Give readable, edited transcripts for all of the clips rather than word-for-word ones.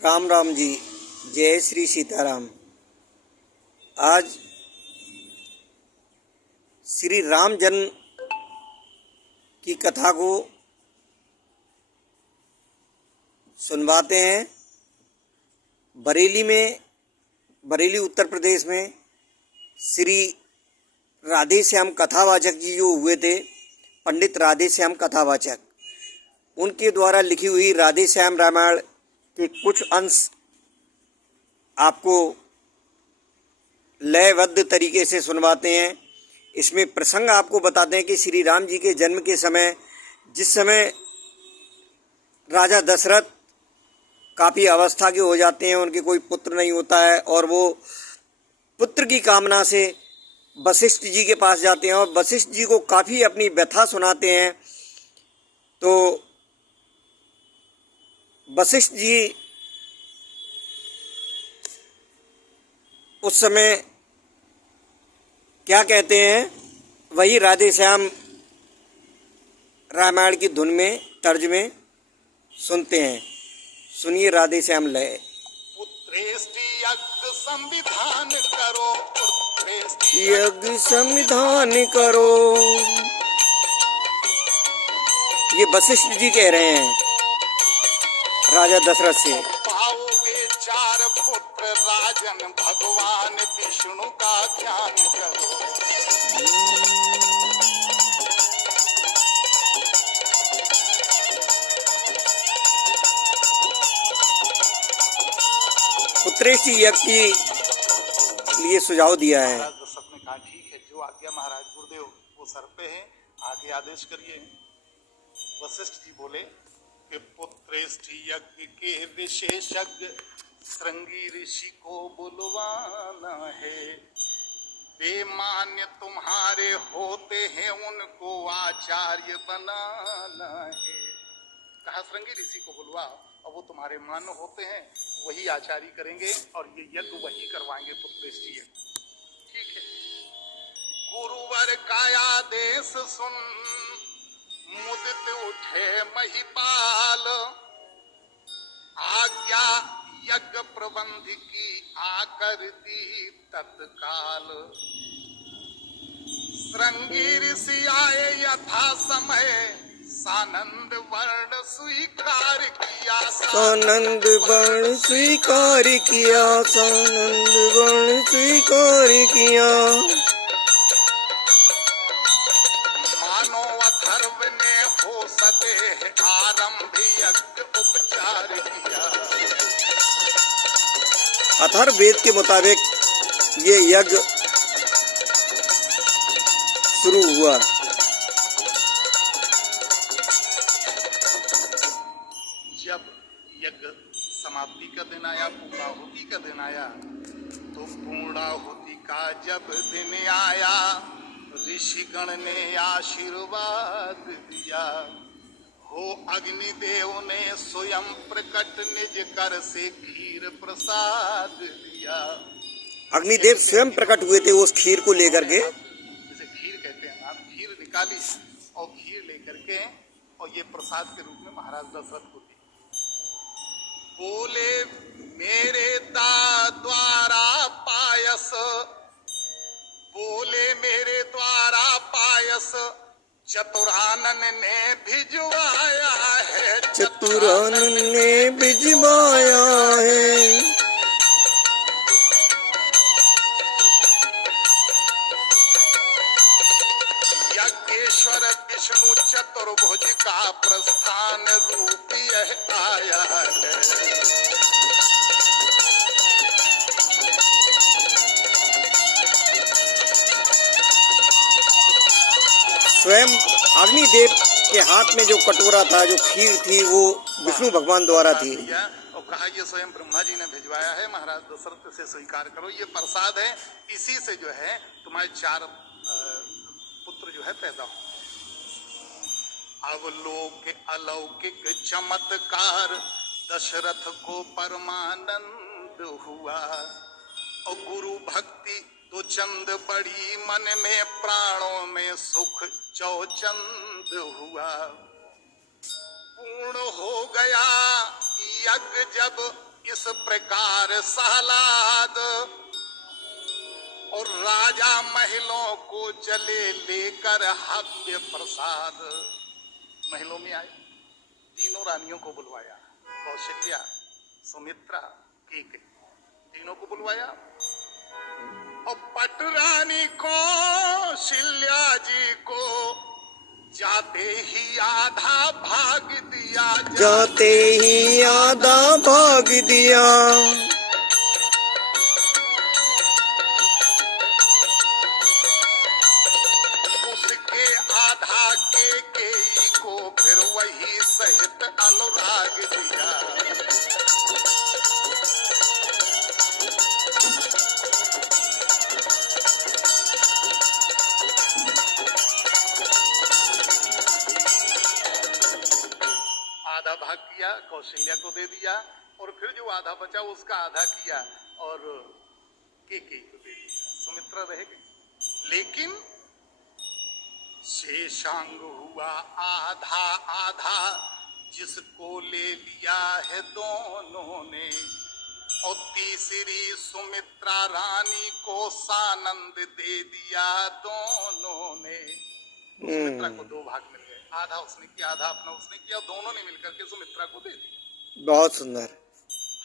राम राम जी। जय श्री सीताराम। आज श्री राम जन्म की कथा को सुनवाते हैं। बरेली उत्तर प्रदेश में श्री राधे श्याम कथावाचक जी जो हुए थे, पंडित राधे श्याम कथावाचक, उनके द्वारा लिखी हुई राधे श्याम रामायण के कुछ अंश आपको लयबद्ध तरीके से सुनवाते हैं। इसमें प्रसंग आपको बताते हैं कि श्री राम जी के जन्म के समय, जिस समय राजा दशरथ काफ़ी अवस्था के हो जाते हैं, उनके कोई पुत्र नहीं होता है और वो पुत्र की कामना से वशिष्ठ जी के पास जाते हैं और वशिष्ठ जी को काफ़ी अपनी व्यथा सुनाते हैं। तो वशिष्ठ जी उस समय क्या कहते हैं, वही राधे श्याम रामायण की धुन में, तर्ज में सुनते हैं। सुनिए राधे श्याम लय। यज्ञ संविधान करो, यज्ञ संविधान करो। ये वशिष्ठ जी कह रहे हैं राजा दशरथ से। पाओगे चार पुत्र राजन, भगवान विष्णु का ध्यान करो। पुत्रेष्टि यज्ञ के लिए सुझाव दिया है। महाराज दशरथ ने कहा ठीक है, जो आज्ञा महाराज गुरुदेव, वो सर पे है, आगे आदेश करिए। वशिष्ठ जी बोले कि पुत्रेष्टि यज्ञ के विशेषज्ञ श्रृंगी ऋषि को बुलवाना है। बेमान्य तुम्हारे होते हैं, उनको आचार्य बनाना है। कहा श्रृंगी ऋषि को बुलवाओ, और वो तुम्हारे मान्य होते हैं, वही आचार्य करेंगे और ये यज्ञ वही करवाएंगे, पुत्रेष्टि यज्ञ। ठीक है। गुरुवर का आदेश सुन मुदित उठे महिपाल, आज्ञा यज्ञ प्रबंध की आकर दी तत्काल। श्रृंगी ऋषि आए यथा समय, सानंद वर्ण स्वीकार किया, सानंद वर्ण स्वीकार किया, सानंद वर्ण स्वीकार किया। मानो अथर्व ने हो सके आरंभ यज्ञ उपचार किया। अथर्ववेद के मुताबिक ये यज्ञ शुरू हुआ। जब यज्ञ समाप्ति का दिन आया, पूर्णाहुति का दिन आया, तो पूर्णाहुति का जब दिन आया, ऋषिगण ने आशीर्वाद दिया। हो अग्निदेव ने स्वयं प्रकट निज कर से खीर प्रसाद दिया। अग्निदेव स्वयं प्रकट हुए थे उस खीर को लेकर के। जैसे खीर कहते हैं, आप खीर निकाली और खीर लेकर के, और ये प्रसाद के रूप में महाराज दशरथ को दी। बोले मेरे द्वारा पायस, बोले मेरे द्वारा पायस, चतुरानन ने भिजवाया है, चतुरानन ने भिजवाया है। यज्ञेश्वर विष्णु चतुर्भुज का प्रस्थान रूप यह आया है। स्वयं अग्निदेव के हाथ में जो कटोरा था, जो खीर थी, वो विष्णु भगवान द्वारा थी। और कहा ये स्वयं ब्रह्मा जी ने भिजवाया है, महाराज दशरथ से स्वीकार करो, ये प्रसाद है, इसी से जो है तुम्हारे चार पुत्र जो है पैदा हो। अवलोक अलौकिक चमत्कार, दशरथ को परमानंद हुआ। और गुरु भक्ति तो चंद बड़ी, मन में प्राणों में सुख चौचंद हुआ। पूर्ण हो गया यज्ञ जब इस प्रकार सहलाद और राजा महलों को चले लेकर हव्य प्रसाद। महलों में आए, तीनों रानियों को बुलवाया, कौशल्या, सुमित्रा, केकई, तीनों को बुलवाया और पट रानी कौशल्या जी को जाते ही आधा भाग दिया, जाते ही आधा भाग दिया। उसके आधा केकई को फिर वही सहित अनुराग दिया। आधा भाग किया, कौशल्या को दे दिया और फिर जो आधा बचा उसका आधा किया और केकई को दे दिया, सुमित्रा रह गई। लेकिन शेषांग हुआ आधा आधा, जिसको ले लिया है दोनों ने, और तीसरी सुमित्रा रानी को सानंद दे दिया दोनों ने। सुमित्रा को दो भाग मिल गए, आधा उसने किया, आधा अपना उसने किया, दोनों ने मिलकर के सुमित्रा को दे दिया। बहुत सुंदर।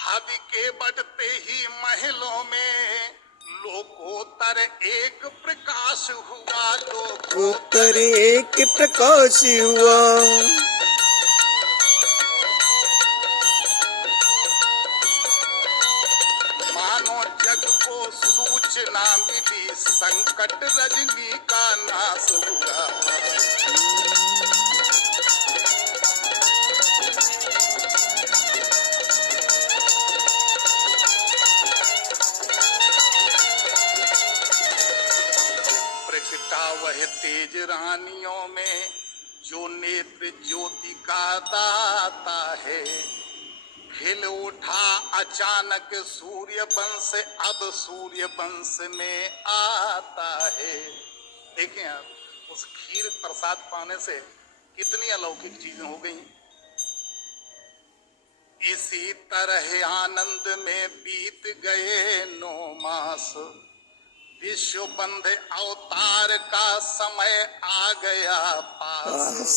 हवि के बढ़ते ही महलों में लोकोत्तर एक प्रकाश हुआ, लोकोत्तर एक प्रकाश हुआ। मानो जग को सूचना मिली, संकट रजनी का नाश हुआ। वह तेज रानियों में जो नेत्र ज्योति का दाता है, खिल उठा अचानक सूर्य वंश, अब सूर्य वंश में आता है। देखें आप, उस खीर प्रसाद पाने से कितनी अलौकिक चीजें हो गई। इसी तरह आनंद में बीत गए 9 मास, विश्व बंध अवतार का समय आ गया पास।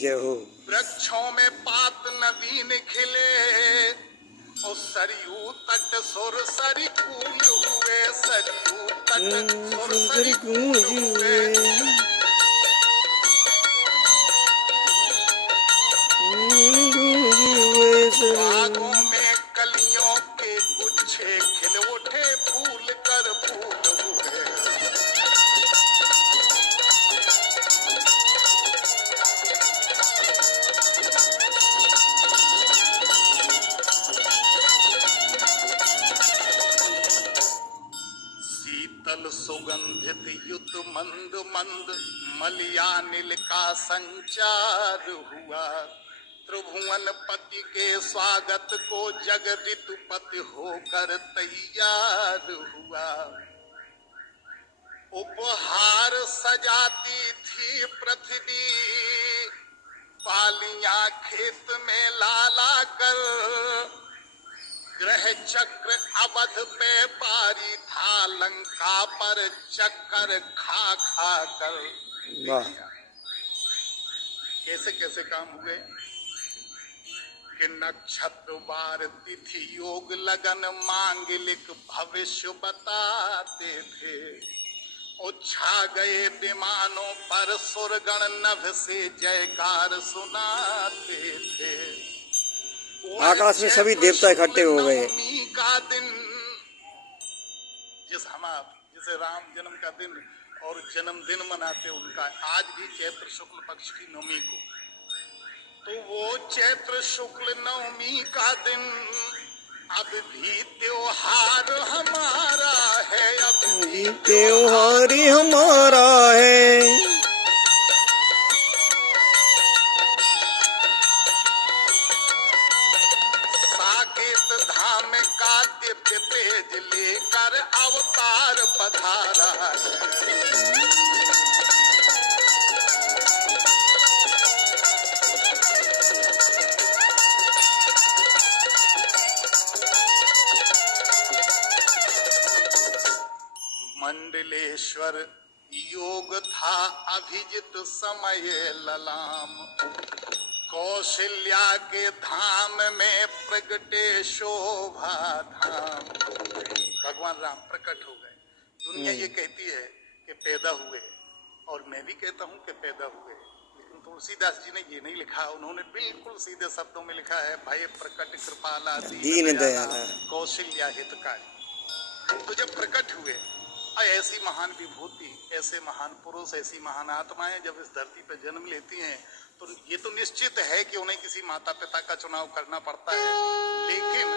जय हो। वृक्षों में पात नवीन खिले और सरयू तट सुर सरी कूल हुए, सरयू तट सुर सरी कूल हुए। बागों में कलियों के गुच्छे खिल उठे, फूल कर फूल हुए। शीतल सुगंधित युत मंद मंद मलयानिल का संचार हुआ। त्रिभुवन पति के स्वागत को जग ऋतुपति होकर तैयार हुआ। उपहार सजाती थी पृथ्वी, पालियां खेत में लाला कर, ग्रह चक्र अवध पे पारी था, लंका पर चक्कर खा खा कर। कैसे कैसे काम हुए कि नक्षत्र वार तिथि योग लगन मांगलिक भविष्य बताते थे, और छा गए विमानों पर सुरगण नभ से जयकार सुनाते थे। आकाश में सभी देवता इकट्ठे हो गए। नवमी का दिन, जिसे राम जन्म का दिन और जन्मदिन मनाते उनका, आज भी चैत्र शुक्ल पक्ष की नवमी को, तो वो चैत्र शुक्ल नवमी का दिन अब भी त्योहार हमारा है, अब भी त्योहार हमारा है। साकेत धाम का दिव्य तेज लेकर अवतार पधारा है। मंडलेश्वर योग था अभिजित समय ललाम, कौशल्या के धाम में प्रगटे शोभा धाम। भगवान राम प्रकट हो गए। दुनिया ये कहती है कि पैदा हुए, और मैं भी कहता हूँ कि पैदा हुए, लेकिन तुलसीदास जी ने ये नहीं लिखा। उन्होंने बिल्कुल सीधे शब्दों में लिखा है, भय प्रकट कृपाला दीन दयाला कौशल्या हितकारी। तो जब प्रकट हुए ऐसी महान विभूति, ऐसे महान पुरुष, ऐसी महान आत्माएं जब इस धरती पर जन्म लेती हैं, तो ये तो निश्चित है कि उन्हें किसी माता पिता का चुनाव करना पड़ता है। लेकिन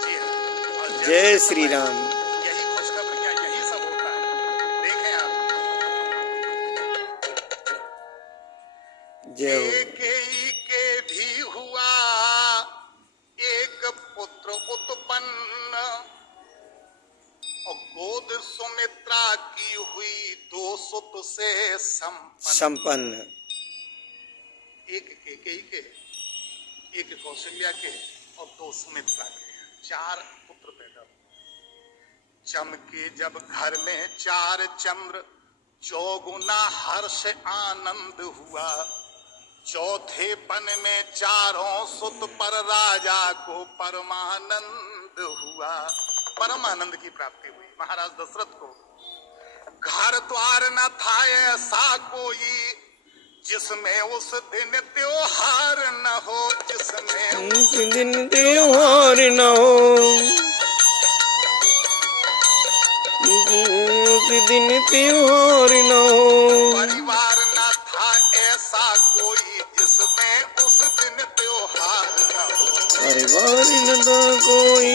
जी हाँ, जय श्री राम। यही खुशखबरियां, यही सब होता है। देखें आप, जय के भी हुआ एक पुत्र उत्पन्न, और गोद सुमित्रा की हुई 2 सुत से संपन्न। एक केकई के, एक कौशल्या के, और 2 सुमित्रा के, 4 पुत्र पैदा हुए। चमके जब घर में 4 चंद्र, चौगुना हर्ष आनंद हुआ। चौथे पन में 4 सुत पर राजा को परमानंद हुआ। परम आनंद की प्राप्ति हुई महाराज दशरथ को। घर द्वार न था ऐसा कोई जिसमें उस दिन त्योहार न हो, जिसमें उस दिन त्योहार न हो, उस दिन त्योहार न हो। परिवार न था ऐसा कोई जिसमें उस दिन त्योहार न हो। परिवार न था कोई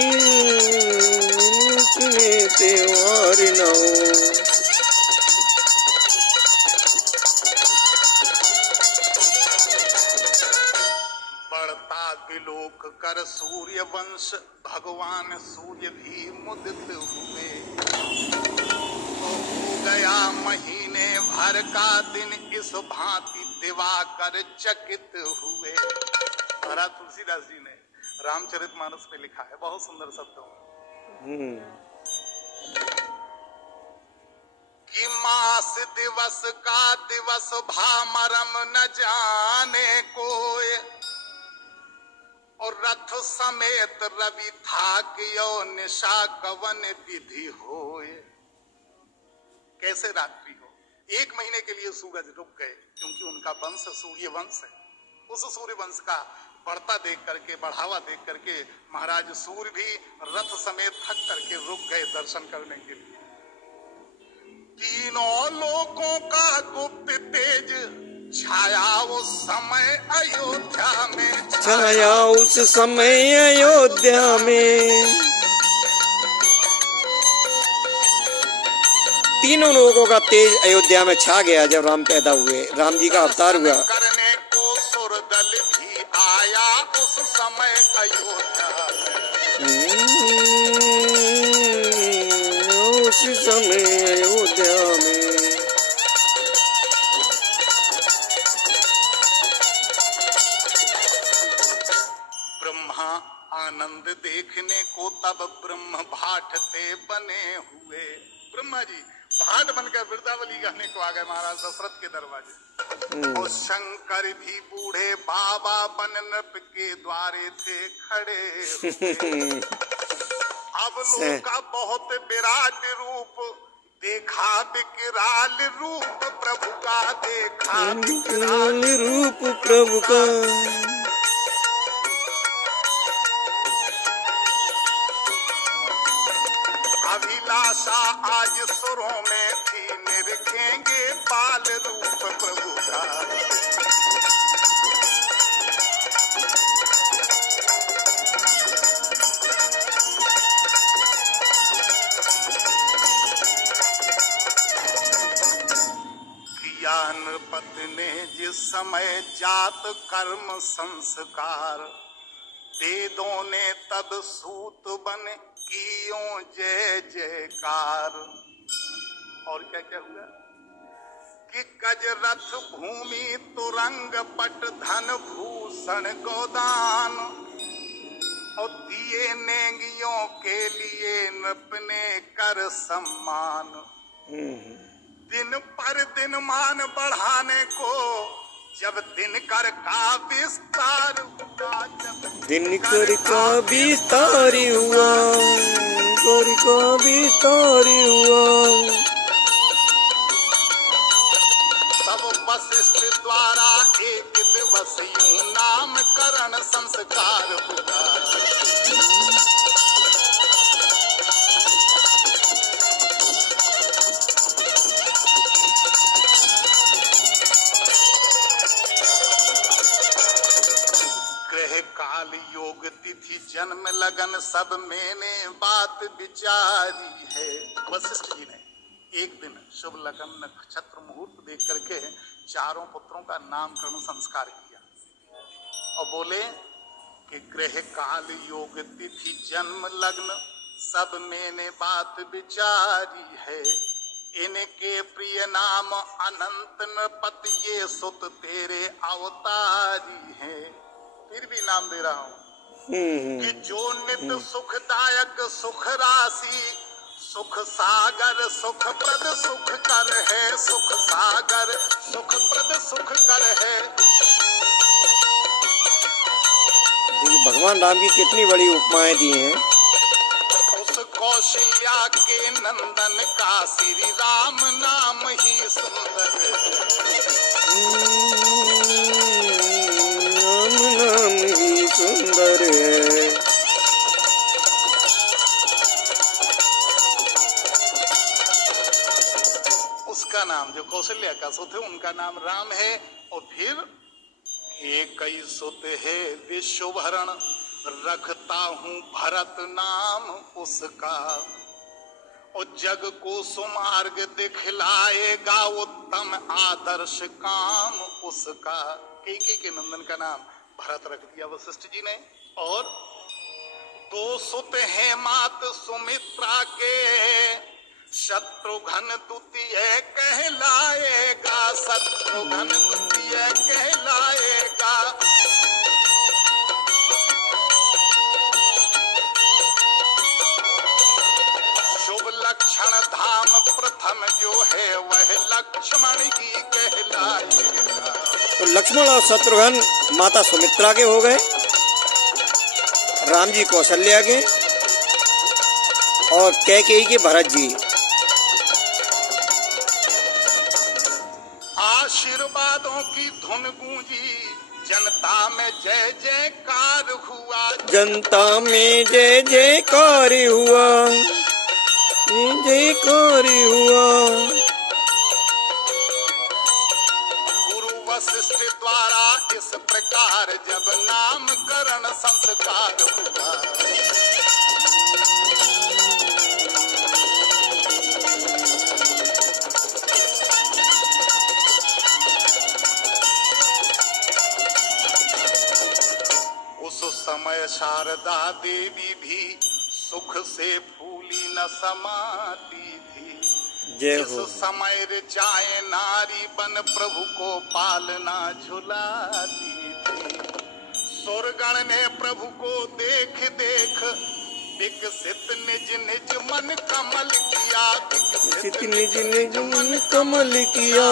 उसमें त्योहार न हो। विलोक कर सूर्य वंश, भगवान सूर्य भी मुदित हुए। तो हो गया महीने भर का दिन, इस भांति दिवाकर चकित हुए। महाराज तुलसीदास जी ने रामचरितमानस में लिखा है बहुत सुंदर शब्दों कि मास दिवस का दिवस भामरम न जाने कोय, और रथ समेत रवि था कियो निशा कवन विधि होए। कैसे रात्रि हो, 1 महीने के लिए सूरज रुक गए, क्योंकि उनका वंश सूर्य वंश है। उस सूर्य वंश का बढ़ता देख करके, बढ़ावा देख करके महाराज सूर्य भी रथ समेत थक करके रुक गए दर्शन करने के लिए। तीनों लोकों का गुप्त तेज छाया उस समय अयोध्या में, छाया उस समय अयोध्या में। तीनों लोगों का तेज अयोध्या में छा गया जब राम पैदा हुए, राम जी का अवतार हुआ। करने को सुरदल भी आया उस समय अयोध्या में, उस समय अयोध्या में। आनंद देखने को तब ब्रह्म भाट थे बने हुए। ब्रह्मा जी भाट बनकर वृंदावली गाने को आ गए महाराज दशरथ के दरवाजे। और शंकर भी बूढ़े बाबा बन नृप के द्वारे थे खड़े। अब लोग का बहुत विराट रूप देखा, विकराल रूप प्रभु का देखा, विकराल रूप प्रभु का। अभिलाषा आज सुरों में थी, निरखेंगे बाल रूप प्रभु का। किया नृपति ने जिस समय जात कर्म संस्कार, वेदों ने तब सूत बने कियों जय जयकार। और क्या क्या हुआ कि गजरथ भूमि तुरंग पट धन भूषण गोदान, और दिए नेंगियों के लिए नृप ने कर सम्मान। दिन पर दिन मान बढ़ाने को जब दिनकर का विस्तार हुआ, दिनकर का विस्तार हुआ, दिनकर का विस्तार हुआ, तब वशिष्ठ द्वारा एक दिवस यूं नामकरण संस्कार हुआ। काल योग तिथि जन्म लगन सब मैंने बात विचारी है। वशिष्ठ जी ने एक दिन शुभ लगन नक्षत्र मुहूर्त देख करके चारों पुत्रों का नामकरण संस्कार किया और बोले कि ग्रह काल योग तिथि जन्म लग्न सब मैंने बात विचारी है। इनके प्रिय नाम अनंत नृपति ये सुत तेरे अवतारी है। फिर भी नाम दे रहा हूँ कि जो नित्य सुखदायक सुख राशि सुख सागर सुख प्रद सुख कर है, सुख सागर सुख प्रद सुख कर है। देखिए भगवान राम की कितनी बड़ी उपमाएं दी हैं। उस कौशल्या के नंदन का श्री राम नाम ही सुंदर नाम ही सुंदर है। उसका नाम जो कौशल्या का सुत है उनका नाम राम है। और फिर एक ही सुत है विश्वभरण रखता हूँ भरत नाम उसका। और जग को सुमार्ग दिखलाएगा उत्तम आदर्श काम उसका। कैकेयी के नंदन का नाम भरत रख दिया वशिष्ठ जी ने। और दो सुत हैं मात सुमित्रा के शत्रुघ्न द्वितीय कहलाएगा, शत्रुघ्न द्वितीय कहलाएगा। शुभ लक्षण धाम प्रथम जो है वह लक्ष्मण ही कहलाएगा। तो लक्ष्मण और शत्रुघ्न माता सुमित्रा के हो गए, राम जी कौशल्या के और कैकेयी के भरत जी। आशीर्वादों की धुन गूंजी जनता में जय जयकार हुआ, जनता में जय जयकार हुआ, जयकार हुआ। गुरु वशिष्ठ द्वारा इस प्रकार जब नामकरण संस्कार हुआ। उस समय शारदा देवी भी सुख से फूली न समाती थी। जय इस हो। समय जाए नारी बन प्रभु को पालना झुलाती थी। सुरगण ने प्रभु को देख देख विकसित निज निज मन कमल किया, विकसित निज निज मन कमल किया।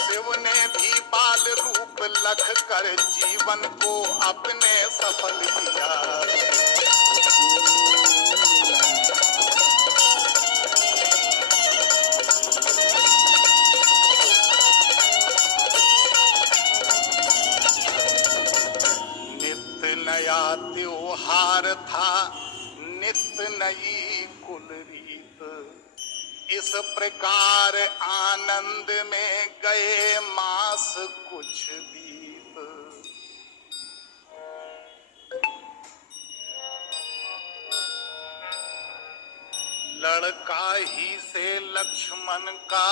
शिव ने भी बाल रूप लख कर जीवन को अपने सफल किया। नित्य नया त्योहार था नित्य नई कुल रीत। इस प्रकार आनंद में गए मास कुछ दीप। लड़का ही से लक्ष्मण का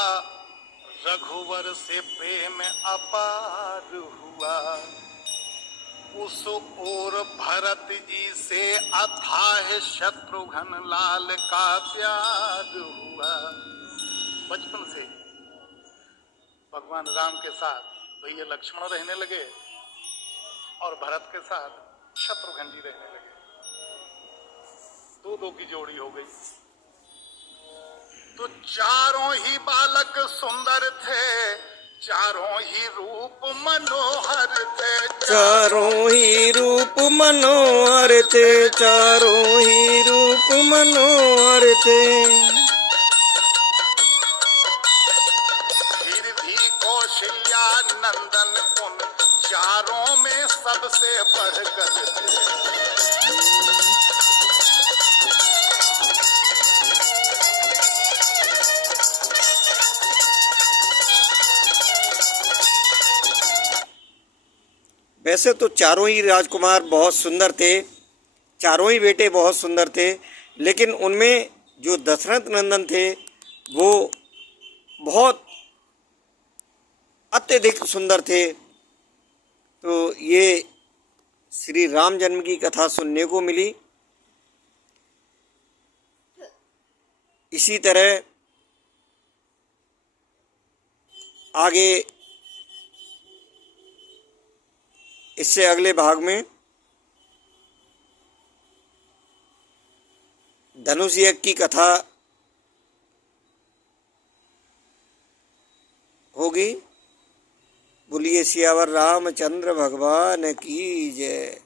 रघुवर से प्रेम अपार हुआ। उस ओर भरत जी से अथाह शत्रुघ्न लाल का प्यार हुआ। बचपन से भगवान राम के साथ भैया लक्ष्मण रहने लगे और भरत के साथ शत्रुघ्न जी रहने लगे। दो की जोड़ी हो गई। तो चारों ही बालक सुंदर थे, चारों ही रूप मनोहर थे, चारों ही रूप मनोहर थे, चारों ही रूप मनोहर थे। फिर भी कौशल्या नंदन उन चारों में सबसे बढ़कर थे। वैसे तो चारों ही राजकुमार बहुत सुंदर थे, चारों ही बेटे बहुत सुंदर थे, लेकिन उनमें जो दशरथ नंदन थे वो बहुत अत्यधिक सुंदर थे। तो ये श्री राम जन्म की कथा सुनने को मिली। इसी तरह आगे इससे अगले भाग में धनुष यज्ञ की कथा होगी। बोलिए सियावर रामचंद्र भगवान की जय।